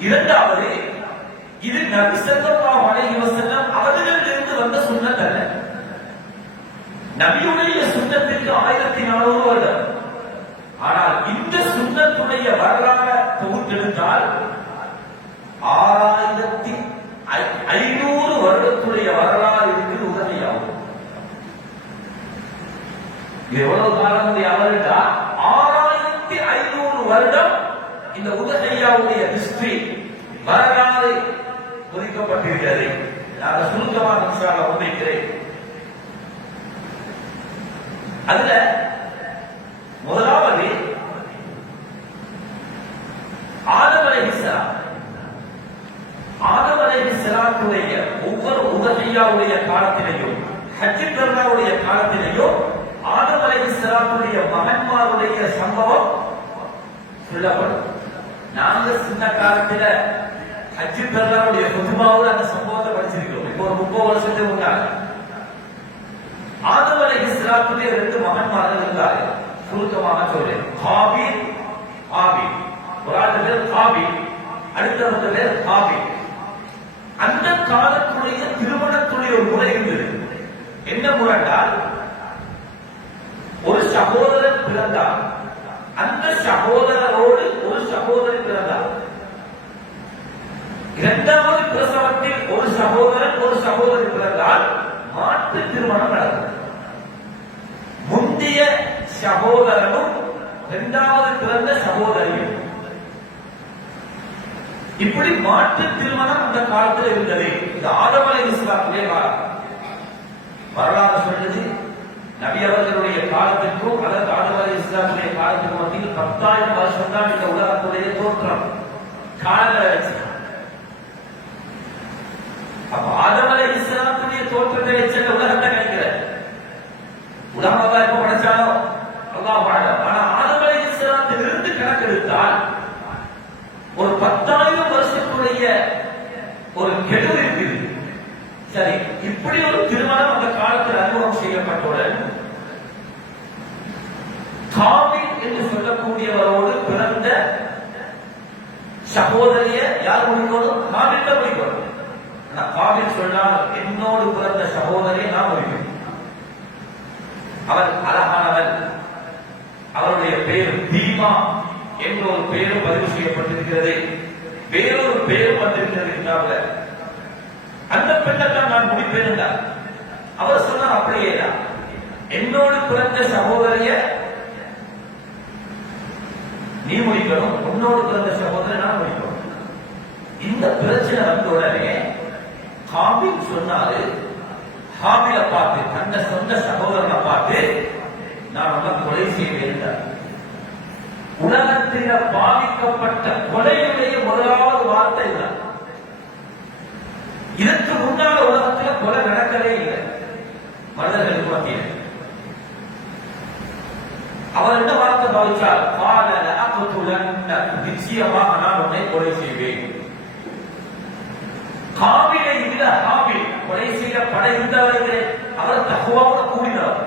இரண்டாவது இது நபி சல்லல்லாஹு அலைஹி வஸல்லம் அவர்களிடமிருந்து வந்த சுன்னத் அல்ல. நபியுடைய சுன்னத்திற்கு ஆயிரத்தி நானூறு வருடம். ஆனால் இந்த சுன்னத்துடைய வரலாறு தொகுத்தெடுத்தால் ஆறாயிரத்தி ஐ- ஐநூறு வருடத்துடைய வரலாறு இருக்குது உதவியாகும். இது எவ்வளவு காலம் அவர்கள் ஆறாயிரத்தி ஐநூறு வருடம் இந்த உதகையாவுடைய ஹிஸ்டரி வரலாறு ஒதுக்கப்பட்டிருக்கிறது நான் சுருக்கமாக இன்ஷால்லா முன்வைக்கிறேன் அதுல முதலாவது ஆதம் அலைஹிஸ்ஸலாம் ஆதம் அலைஹிஸ்ஸலாத்துடைய ஒவ்வொரு உதகையாவுடைய காலத்திலையும் ஹஜ்ஜி பெருநாவுடைய காலத்திலேயும் ஆதம் அலைஹிஸ்ஸலாத்துடைய மகன்மாருடைய சம்பவம் சொல்லப்படும். நாங்க சின்ன காலத்துல அஜித் பெருநாவுடைய குதுமாவோட அந்த சம்பவத்தை படிச்சிருக்கிறோம். இப்போ ஒரு முப்பது வருஷத்துக்கு முன்னாடி ஆதம் அலைஹிஸ்ஸலாத்துடைய ரெண்டு மகன்மார்கள் இருந்தாரு சுருக்கமாக சொல்றேன். காபீல் ஆபி ஒரு ஆள் பேர் காபீல் அடுத்தவங்க பேர் ஹாபி அந்த காலத்துடைய திருமணத்துடைய ஒரு முறை இருந்தது என்ன முறைண்டால் ஒரு சகோதரர் பிறந்தார். அந்த சகோதரரோட சகோதரன் சகோதரி பிறந்தார் இரண்டாவது பிரசவத்தில் ஒரு சகோதரன் ஒரு சகோதரி பிறந்தால் மாற்று திருமணம் நடக்கும். முந்தைய சகோதரனும் இரண்டாவது பிறந்த சகோதரியும். இப்படி மாற்று திருமணம் அந்த காலத்தில் இருந்தது. இது ஆதமலை அலை காலம். வரலாறு சொல்லுது நபி அவர்களுடைய காலத்திற்கும் அல்லது ஆடுவாரி இஸ்லாமுடைய காலத்திற்கும் மத்தியில் பத்தாயிரம் வருஷம் தான் இந்த உலகத்துடைய தோற்றம். கால அப்ப ஆதமலை இஸ்லாத்துடைய தோற்றத்தை வச்சு அந்த உலகத்தை கணிக்கிற. உலகம் எப்ப படைச்சானோ? அல்லாஹ் பாடம் ஆனா ஆதமலை அலை இஸ்லாத்தில் இருந்து கணக்கெடுத்தால் ஒரு பத்தாயிரம் வருஷத்துடைய ஒரு கெடு இருக்குது. சரி இப்படி ஒரு திருமணம் அந்த காலத்தில் அறிமுகம் செய்யப்பட்டுடன் சாபின் என்று சொல்லக்கூடியவரோடு பிறந்த சகோதரிய யார் முடிக்கணும் காபில் தான் முடிக்கணும் ஆனா காபில் சொல்லாமல் என்னோடு பிறந்த சகோதரியை நான் முடிக்கணும் அவர் அழகானவன். அவருடைய பெயர் தீமா என்ற ஒரு பெயரும் பதிவு செய்யப்பட்டிருக்கிறது. வேறொரு பெயரும் வந்திருக்கிறது கிதாபுல அந்த பெண்ணை தான் நான் முடிப்பேன் என்றார். அவர் சொன்னார் அப்படியே தான். என்னோடு பிறந்த சகோதரிய நீ முடிக்கணும் உன்னோடு பிறந்த சகோதரன் நான் முடிக்கணும் இந்த பிரச்சனை வந்த உடனே ஹாபில் சொன்னாரு ஹாபில பார்த்து தந்த சொந்த சகோதரனை பார்த்து நான் உன்னை கொலை செய்ய என்றார் உலகத்தில பாதிக்கப்பட்ட கொலையுடைய முதலாவது வார்த்தை தான் இதற்கு முன்னால உலகத்துல கொலை நடக்கவே இல்லை. மனிதர்களுக்கு மத்தியில். அவர் என்ன வார்த்தை பாவிச்சார்? பாலன அக்குத்துலன் நிச்சயமாக நான் உன்னை கொலை செய்வேன் காவிலை விட ஹாபில் கொலை செய்ய படை இருந்தவர்களே அவர் தகுவாவோட கூடினவர்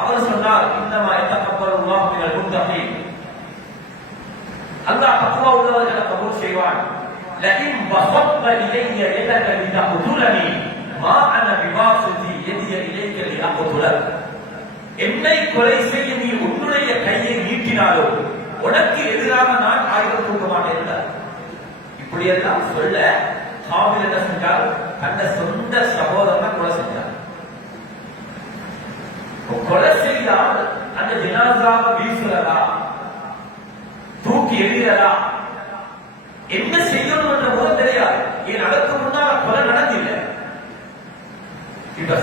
அவர் சொன்னார் இன்னமா எத்தக்கப்பல் உருவாக்குங்கள் முந்தகை அல்லாஹ் தக்குவா உள்ளவர்களை கபூல் செய்வான் لئن بسطت إلي يدك لتقتلني ما أنا بباسط يدي إليك لأقتلك என்னை கொலை செய்ய நீ உன்னுடைய கையை நீட்டினாலோ உனக்கு எதிராக நான் ஆயுதம் தூக்க மாட்டேன் இப்படியெல்லாம் சொல்ல ஹாபில் என்ன செஞ்சால் தன்ன சொந்த சகோதரன் கொலை செஞ்சார். கொலை செய்தால் அந்த ஜனாசாவை வீசுறதா? தூக்கி எறியறதா? என்ன செய்யணும் என்ற போது தெரியாது. ஏன் அதற்கு முன்னால் கொலை நடந்தில்லை. இப்ப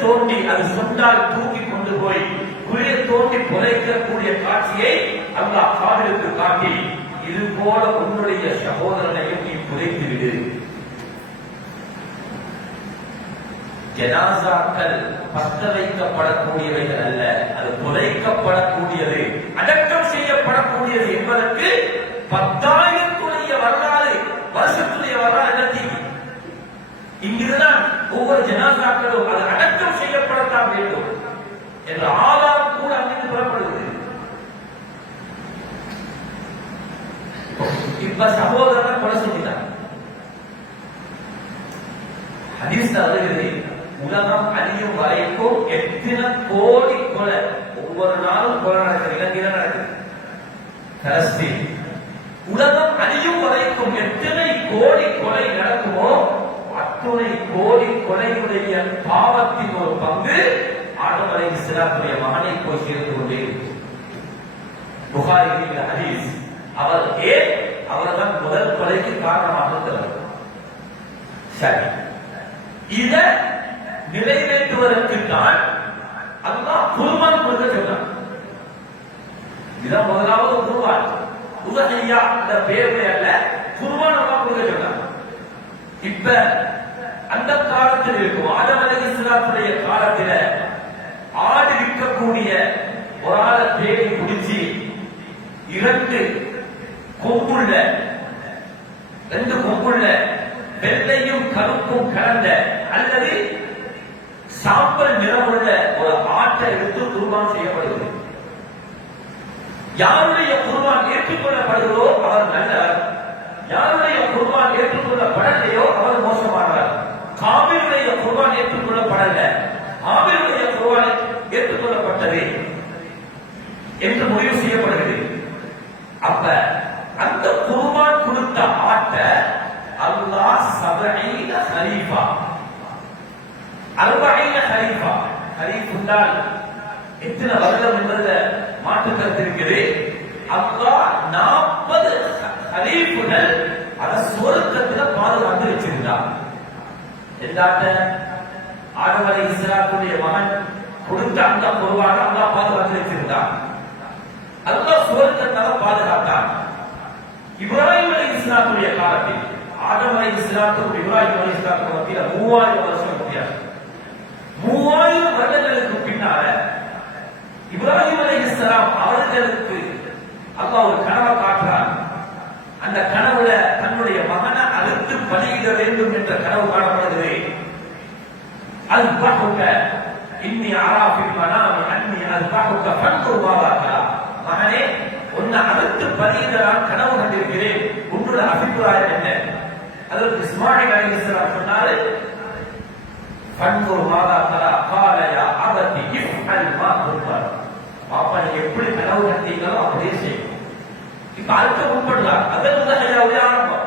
தோண்டி அது சொன்னால் தூக்கி கொண்டு போய் குளிய தோண்டி புதைக்கக்கூடிய காட்சியை அல்லாஹ் காவிலுக்கு காட்டி இது போல உன்னுடைய சகோதரனையும் நீ புதைத்து விடு. ஜனாசாக்கள் பத்த வைக்கப்படக்கூடியவைகள் அல்ல அது புதைக்கப்படக்கூடியது அடக்கம் செய்யப்படக்கூடியது என்பதற்கு பத்தாயிரத்துடைய வரலாறு வருஷத்துடைய வரலாறு எல்லாத்தையும் இங்கிருந்தான் ஒவ்வொரு ஜனாசாக்களும் அது அடக்கம் செய்யப்படத்தான் வேண்டும் என்ற ஆதாரம் கூட அங்கிருந்து புறப்படுகிறது. இப்ப சகோதரனை கொலை செஞ்சுட்டான் ஹதீஸ் வருகிறது உலகம் அழியும் வரைக்கும் எத்தனை கோடி கொலை ஒவ்வொரு நாளும் கொலை நடக்குது இலங்கையில நடக்குது. பலஸ்தீன் உலகம் அழியும் வரைக்கும் எத்தனை கோடி கொலை நடக்குமோ அத்துணை கோடி கொலையுடைய பாவத்தின் ஒரு பங்கு ஆடவரை அலை மகனை போய் சேர்ந்து கொண்டே புகாரி ஹரீஸ் அவர் ஏன் அவர்தான் முதல் கொலைக்கு காரணமாக இருக்கிறார் சரி. இத நிறைவேற்றுவதற்கு தான் அல்லாஹ் குர்பான் கொடுக்க சொன்னார் இதான் முதலாவது குருவான் உதகையா அந்த பேருமே அல்ல குர்பான் அல்லாஹ் கொடுக்க சொன்னான். இப்ப அந்த காலத்தில் இருக்கும். ஆதம் அலைஹிஸ்ஸலாத்துடைய காலத்துல ஆடு விற்கக்கூடிய ஒரு ஆளை தேடி பிடிச்சி இரண்டு கொம்புள்ள ரெண்டு கொம்புள்ள வெள்ளையும் கருப்பும் கலந்த அல்லது சாம்பல் நிறமுள்ள ஒரு ஆட்டை எடுத்து குருபான் செய்யப்படுகிறது யாருடைய குர்பான் ஏற்றுக்கொள்ளப்படுகிறோ அவர் நல்லவர். யாருடைய குர்பான் ஏற்றுக்கொள்ளப்படலையோ அவர் மோசமானவர். அல்ல. ஆபிலுடைய குர்பான் ஏற்றுக்கொள்ளப்பட்டது என்று முடிவு செய்யப்படுகிறது. அப்ப அந்த குர்பான் கொடுத்த ஆட்டை அல்லாஹ் சபையில ஹரீஃபா அறுபடையில ஹரீஃபா ஹரீஃப் என்றால் எத்தனை வருடம் என்பதுல மாற்று கருத்து இருக்குது. அல்லாஹ் நாற்பது ஹரீஃபுகள் அதை சொருக்கத்துல பாதுகாத்து வச்சிருந்தார் எந்தாட்ட ஆதம் அலை இஸ்லாத்துடைய மகன் கொடுத்த அந்த பொருவாக அல்லா பாதுகாத்து வச்சிருந்தார் அல்லா சுவர்க்கத்தால பாதுகாத்தான். இப்ராஹிம் அலி இஸ்லாத்துடைய காலத்தில் ஆதம் அலி இஸ்லாத்துக்கும் இப்ராஹிம் அலி இஸ்லாத்துக்கும் மத்தியில் மூவாயிரம் வருஷம் வித்தியாசம் மூவாயிரம் வருடங்களுக்கு பின்னால இப்ராஹிம் அலி இஸ்லாம் அவர்களுக்கு அல்லாஹ் ஒரு கனவை காட்டுறார் அந்த கனவுல தன்னுடைய மகனை அறுத்து பலியிட வேண்டும் என்ற கனவு காணப்படுகிறது அல்பஹுக இன்னி அராஃபில் மனாமி அன்னி அல்பஹுக ஃபன்குர் மாதாக்கா மகனே உன்னை அறுத்து பலியிட நான் கனவு கண்டிருக்கிறேன். உன்னோட அபிப்பிராயம் என்ன? அதற்கு இஸ்மாயில் அலி இஸ்லாம் சொன்னாரு ஃபன்குர் மாதா தரா பாலையா அவதி இஃபல் மா குர்பான் பாப்பா நீங்க எப்படி கனவு கண்டீங்களோ அப்படியே செய்யும். இப்ப அறுக்க முற்படலாம். அதற்கு தான் ஆரம்பம்.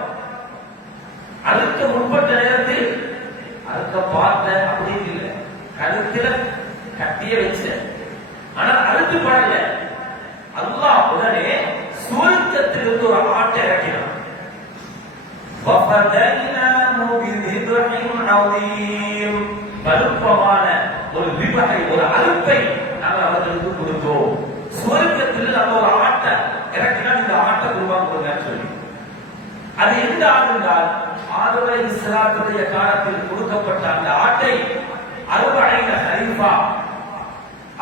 அறுக்க முற்பட்ட நேரத்தில் அறுக்க பார்த்த அப்படின்னு கழுத்துல கத்திய வச்ச ஆனா அழுத்து படல. அல்லாஹ் உடனே சுருக்கத்திலிருந்து ஒரு ஆட்டை இறக்கினான். பருப்பமான ஒரு விபகை ஒரு அழுப்பை நாங்கள் அவர்களுக்கு கொடுத்தோம். சுவர்க்கத்தில் நம்ம ஒரு ஆட்டை இறக்கினா இந்த ஆட்டை உருவாக்குங்க சொல்லி. அது எந்த ஆடு என்றால் ஆதவரை இஸ்லாத்துடைய காலத்தில் கொடுக்கப்பட்ட அந்த ஆட்டை அறுபடைந்த ஹரீஃபா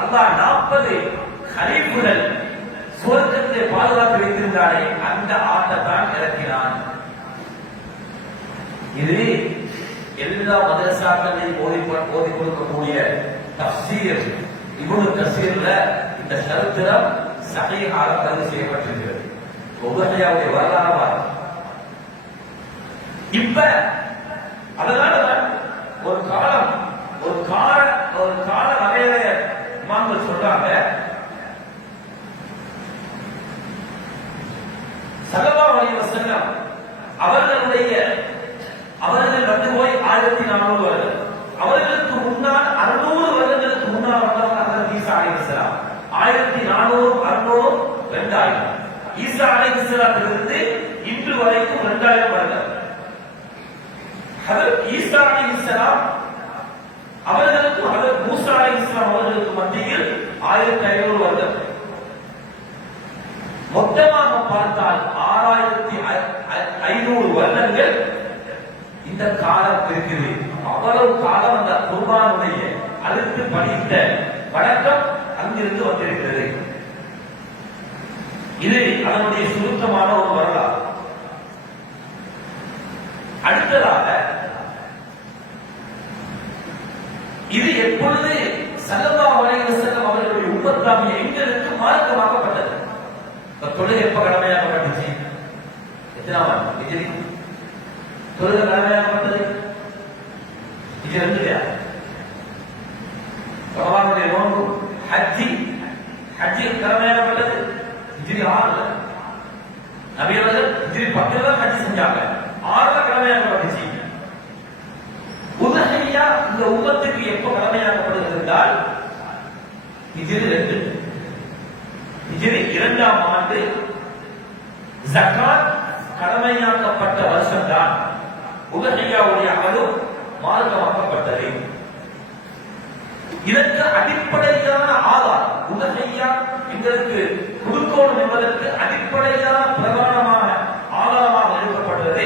அல்லாஹ் நாற்பது ஹரீஃபுகள் சுவர்க்கத்தை பாதுகாத்து வைத்திருந்தாரே அந்த ஆட்டை தான் இறக்கினான். இது எல்லா மதரசாக்களையும் ஓதி ஓதி கொடுக்கக்கூடிய தப்சீர். இவனு தப்சீர்ல இந்த சரித்திரம் சகையாக பதிவு செய்யப்பட்டிருக்கிறது. உபகையாவுடைய வரலாறு இப்ப அதனால ஒரு காலம் ஒரு கால ஒரு கால வகையில இமாம்கள் சொல்றாங்க. சல்லா அலி வசல்லம் அவர்களுடைய அவர்கள் வந்து போய் ஆயிரத்தி நானூறு வருடம் அவர்களுக்கு முன்னால் அறுநூறு வருடங்களுக்கு முன்னால் வந்தவர் அதற்கு ஈசா அலி ஆயிரத்தி நானூறு அறுநூறு ரெண்டாயிரம் ஈசா அலைகிஸ்லாத்திலிருந்து இன்று வரைக்கும் ரெண்டாயிரம் வருடம். ஈசா அலி அவர்களுக்கு அவர்களுக்கும் மூசா இஸ்லாம் அவர்களுக்கு மத்தியில் ஆயிரத்தி ஐநூறு வருடம். மொத்தமாக பார்த்தால் ஆறாயிரத்தி ஐநூறு வருடங்கள் இந்த காலம் இருக்குது. அவ்வளவு காலம் அந்த குர்பானுடைய அழுத்து படித்த வழக்கம் அங்கிருந்து வந்திருக்கிறது. இது அதனுடைய சுருக்கமான ஒரு வரலாறு. அடுத்ததாக இது எப்பொழுது சல்லல்லா அலைவசல்லம் அவர்களுடைய உம்மத்தாக எங்களுக்கு மார்க்கமாக்கப்பட்டது? இப்ப தொழுகை எப்ப கடமையாக்கப்பட்டுச்சு எத்தனாம் ஆண்டு? ஹிஜ்ரி. தொழுகை கடமையாக்கப்பட்டது இது பேர் ரமலானுடைய நோன்பு ஹஜ்ஜி. ஹஜ்ஜி கடமையாக்கப்பட்டது ஹிஜ்ரி ஆறுல. நபியவர்கள் ஹிஜ்ரி பத்துல தான் ஹஜ்ஜி செஞ்சாங்க. ஆறுல கடமையாக்கப்பட்டுச்சு உதகையா உம்மத்துக்கு எப்ப கடமையாக்கப்படுகிறது என்றால் ஹிஜ்ரி ரெண்டு. ஹிஜ்ரி இரண்டாம் ஆண்டு ஜக்காத் கடமையாக்கப்பட்ட வருஷம்தான். உபகையாவுடைய அமலும் மார்க்கமாக்கப்பட்டது. இதற்கு அடிப்படையான ஆதாரம் உபகையா எங்களுக்கு கொடுக்கணும் என்பதற்கு அடிப்படையான பிரதானமான ஆதாரமாக எடுக்கப்பட்டது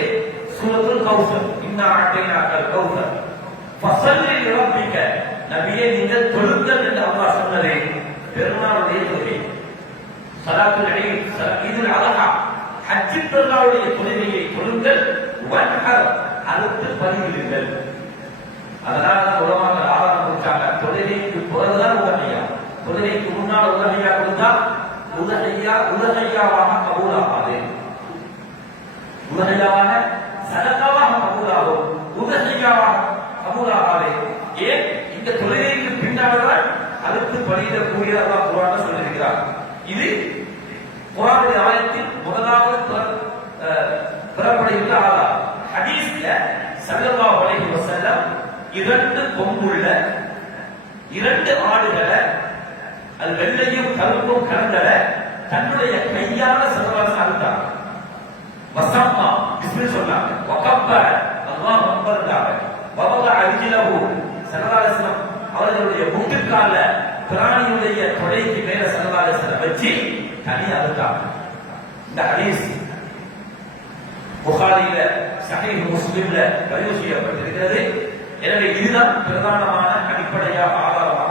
சூரத்துல் கௌசர். இந்த ஆட்டைனாக்கள் கௌசர். ஃபசல்லி ரப்பிக்க நபியே நீங்கள் தொழுங்கள் என்று அம்மா சொன்னது பெருமாளுடைய தொகை சலாத்துல் ஈத் ஈதுல் அலஹா ஹஜ்ஜி பெருமாளுடைய தொழுகையை தொழுங்கள் வன்ஹர் அறுத்து பதிவிடுங்கள். அதனால தான் உலமாக்கள் ஆதாரம் கொடுத்தாங்க. தொழுகைக்கு பிறகுதான் உதவியா தொழுகைக்கு முன்னால் உதவியா கொடுத்தா உதகையா உதகையாவாக கபூலாகாது உதகையாவாக சதக்காவாக கபூலாகும் உதகையாவாக கபூலாகாது ஏன்? இந்த தொழுகைக்கு பின்னால்தான் அடுத்து பலியிடக்கூடியதாக குரான சொல்லியிருக்கிறார். இது குரானுடைய ஆயத்தில் முதலாவது பிற- ஆளா ஹதீஸ்ல சல்லல்லா அலைஹி வஸல்லம் இரண்டு கொம்புள்ள இரண்டு ஆடுகளை அது வெள்ளையும் கருப்பும் கலந்தல தன்னுடைய கையால சர்வாசம் அறுத்தாங்க வசம்மா பிஸ்மி சொன்னாங்க. வகப்பர அஞ்சிலவு அரிஜிலஹு சல்லல்லாஹு அவர்களுடைய முட்டுக்கால பிராணியுடைய தொடைக்கு மேல சல்லல்லாஹு வச்சு தனி அறுத்தாங்க இந்த ஹதீஸ் புகாரில சஹீஹ் முஸ்லிம்ல பதிவு செய்யப்பட்டிருக்கிறது. எனவே இதுதான் பிரதானமான அடிப்படையாக ஆதாரமாக